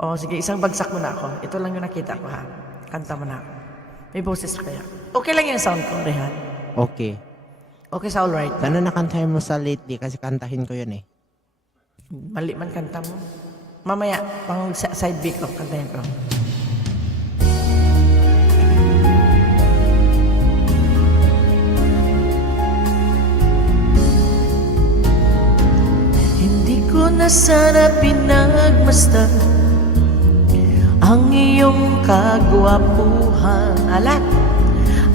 O sige, isang bagsak mo na ako. Ito lang yung nakita ko ha. Kanta mo na ako. May boses kaya. Okay lang yung sound ko, Rehan. Okay. Okay sa alright. Sana nakantahin mo sa lately kasi kantahin ko yun eh. Mali man kanta mo. Mamaya, pang side beat ko, kantahin ko. Hindi ko na sana pinagmasdan ang iyong kagwapuhan, alat,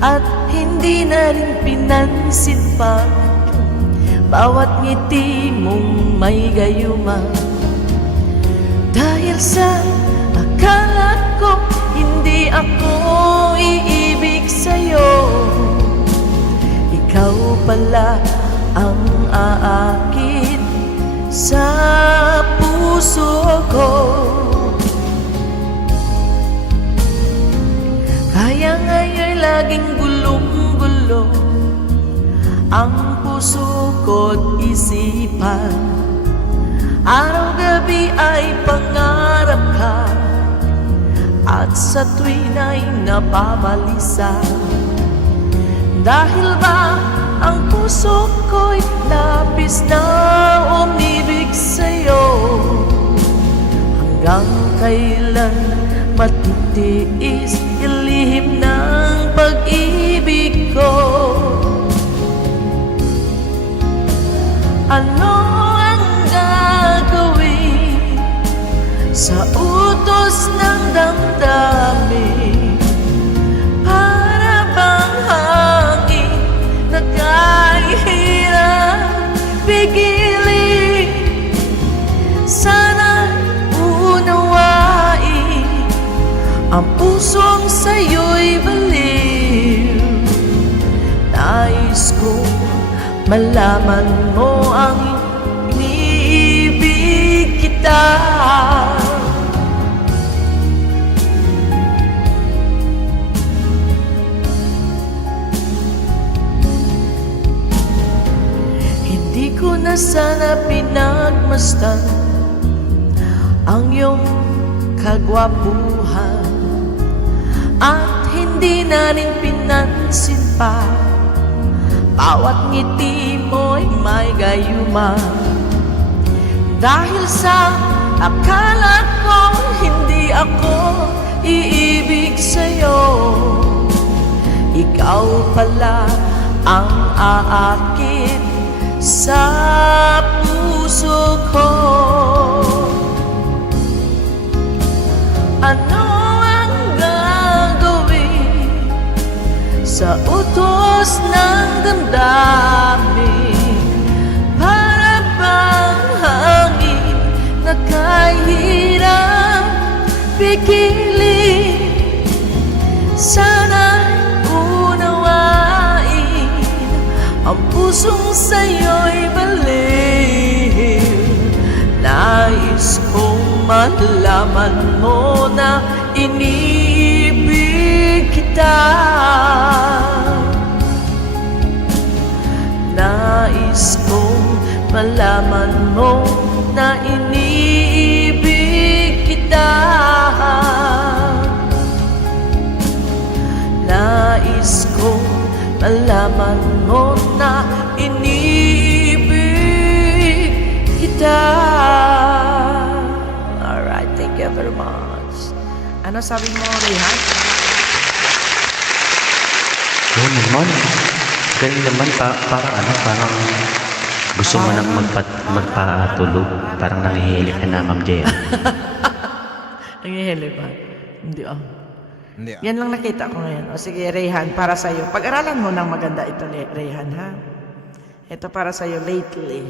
at hindi na rin pinansin pa bawat ngiti mong may gayuma. Dahil sa akala ko hindi ako iibig sa'yo, ikaw pala ang aakit sa puso ko. Kaya ngayon'y laging gulong-gulo ang puso ko't isipan. Araw-gabi ay pangarap ka, at sa tuwin ay napabalisa. Dahil ba ang puso ko'y labis na umibig sa'yo, hanggang kailan matitiis ilihim ng pag-ibig ko? Ano ang gagawin sa utos ng damdamin? Para bang hangin na kahirap pigilin? Sana'y unawain ang pusong sa'yo'y baliw. Nais kong malaman mo ang iniibig kita. Hindi ko na sana pinagmasdan ang iyong kagwapuhan, at hindi na rin pinansin pa bawat ngiti mo'y may gayuma. Dahil sa akala ko hindi ako iibig sa'yo, ikaw pala ang aakit sa puso ko. Ano ang gagawin sa utos ng damdamin? Para bang hangin na kahirap pigilin? Sana'y unawain ang pusong sa'yo'y baliw. Nais kong malaman mo na iniibig kita. Nais kong malaman mo na iniibig kita. Nais kong malaman mo na iniibig kita. Alright, thank you very much. Ano sabi mo, Rehan? Oo naman. Galing naman, parang gusto mo nang magpatulog. Parang nangihili ka na, Ma'am Jaya. Nangihili ba? Hindi ah. Hindi ah. Yan lang nakita ko ngayon. O sige, Rehan, para sa'yo. Pag-aralan mo ng maganda ito, Rehan, ha? Ito para sa'yo, lately.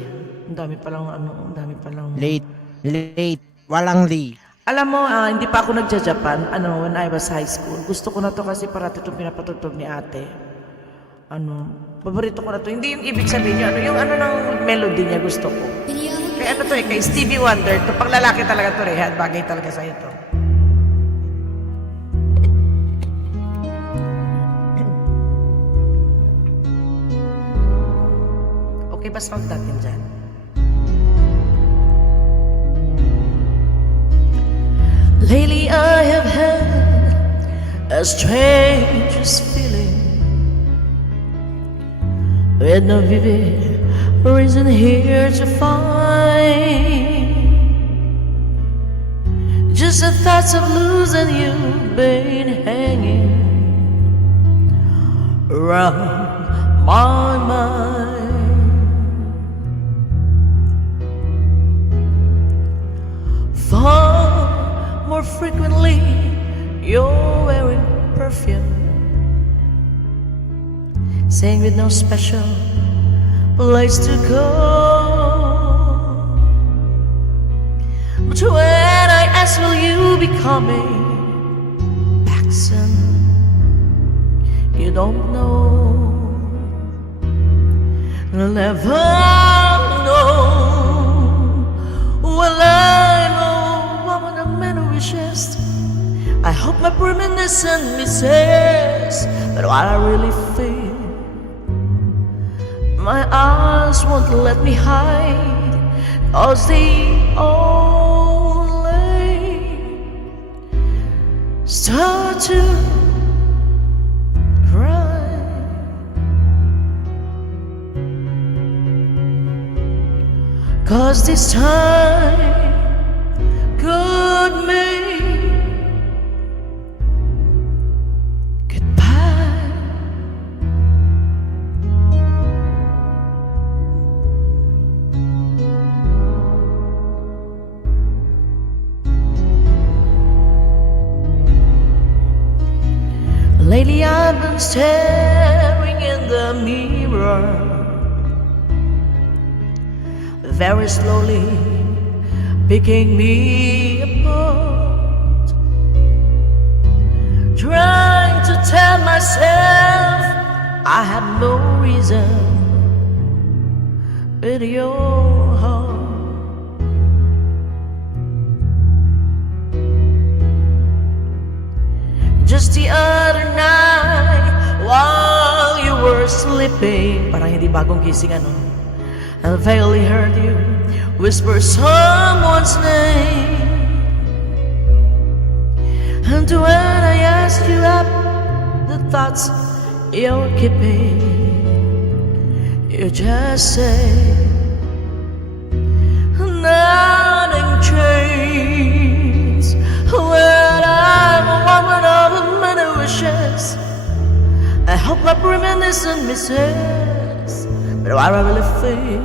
Ang dami palang, ang dami palang... Late. Walang li. Alam mo, hindi pa ako nagja-Japan, when I was high school. Gusto ko na to kasi parati itong pinapatugtog ni ate. Paborito ko na to. Hindi yung ibig sabihin niya, yung ng melody niya gusto ko. Kaya to kay Stevie Wonder, to pang lalaki talaga to, Rehan, bagay talaga sa ito. Okay ba sound natin dyan? Lately I have had a stranger's feeling, with no vivid reason here to find. Just the thoughts of losing you been hanging around my mind. Far more frequently you're wearing perfume, saying with no special place to go. But when I ask, will you be coming back soon? You don't know. You'll never know. Well, I'm a woman of many wishes. I hope my premonition misses, but what I really feel, my eyes won't let me hide, 'cause they only start to cry. 'Cause this time could mean goodbye. Lately I've been staring in the mirror, very slowly picking me apart, trying to tell myself I have no reason with your heart. Just the other night, while you were sleeping, parang hindi bagong gising ano, I vaguely heard you whisper someone's name. And when I asked you up the thoughts you're keeping, you just say nothing changed. Well, I'm a woman of many wishes. I hope my premonition misses, but what I really feel,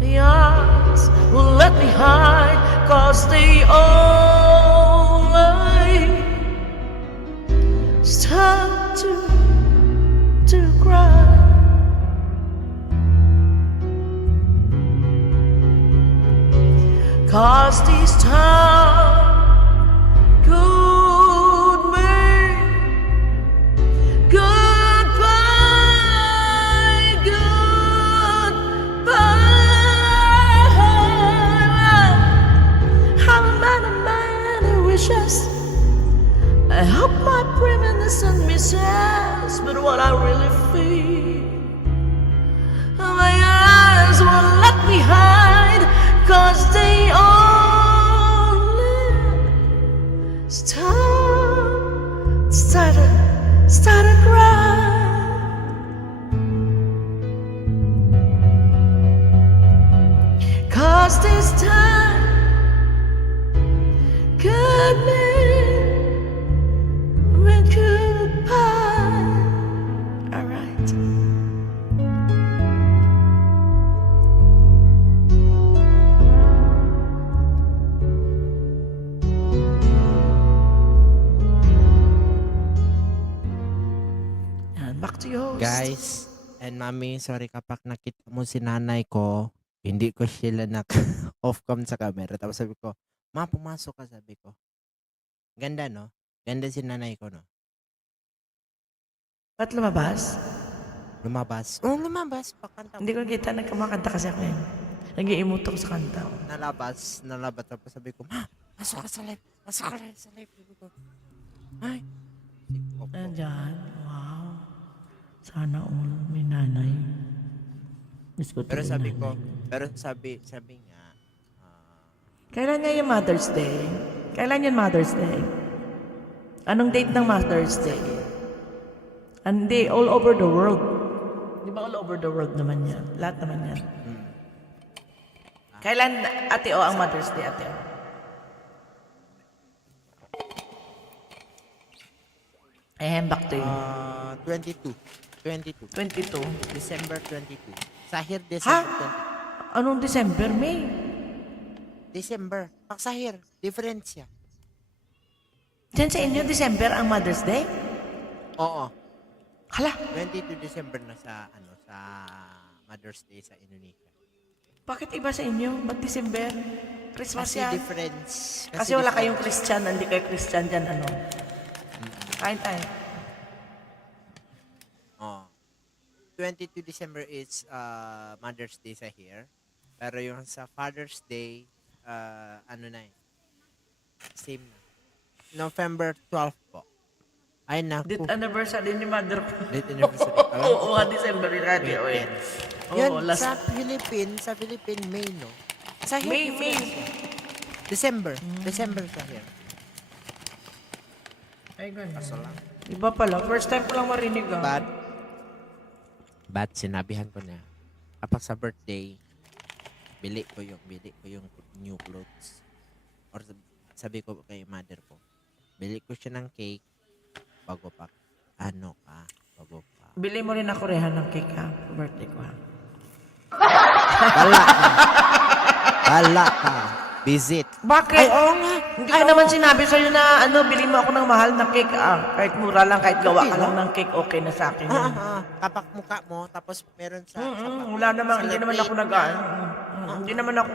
the eyes will let me hide, 'cause they only start to cry. 'Cause this time could mean goodbye, goodbye. I'm a man of many wishes. I hope my premonition misses, but what I really feel, my eyes won't let me hide, 'cause they only start to cry. 'Cause this time could mean goodbye. All right. And back to your host. Guys and mami, sorry kapag nakita mo si nanay ko, hindi ko sila off cam sa camera. Tapos sabi ko, ma, pumasok ka, sabi ko. Ganda, no? Ganda si nanay ko, no? Ba't lumabas? Lumabas. Oh, lumabas. Pakanta. Hindi ko kita, nagkamakanta kasi ako yun. Nag-i-emote ako sa kanta. Nalabas. Tapos sabi ko, ma, pasok ka sa live. Pasok ka sa live. Sabi ko, ay. Andyan. Wow. Sana all may nanay. Miss ko Pero tuloy sabi nanay. ko, pero sabi nga, Kailan nga yung Mother's Day? Kailan yung Mother's Day? Anong date ng Mother's Day? Hindi, all over the world. Di ba all over the world naman yan? Lahat naman yan. Kailan, Ate O, ang Mother's Day, Ate O? Back to you. 22. 22. 22. December 22. Sahir Ha? December Anong December, May? 20. December. Sahir. Difference siya. Diyan sa inyo, December ang Mother's Day? Oo. Hala, 22 December na sa sa Mother's Day sa Indonesia. bakit iba sa inyo? Ba't December? Christmas Kasi yan. difference. Kasi wala difference. kayong Christian, hindi kayo Christian dyan, ano? Kain tayo. Oh. 22 December is Mother's Day sa here. Pero yung sa Father's Day, ano na eh. Same na. November 12 po. Ay, naku. Date anniversary ni mother ko. Date anniversary. Oo, nga, December yun natin. Oo, eh. Yan, Oo, last sa Philippine, May, no? Sa here, May. December. December sa here. Ay, ganun. Kaso lang. Iba pala. First time ko lang marinig, ah. But sinabihan ko na, kapag sa birthday, bili ko yung new clothes. Or sabi ko kay mother ko, bili ko siya ng cake, bago pa, bago pa. Bili mo rin ako rehan ng cake, ha? Birthday ko, ha? Wala ka. Visit. Bakit? Ay, oo nga. Hindi ko naman sinabi sa'yo na, bili mo ako ng mahal na cake, ah. Kahit mura lang, kahit gawa ka lang ng cake, okay na sa akin. yun. Kapak mukha mo, tapos meron sa Wala naman, hindi naman ako nag-ano. Hindi naman ako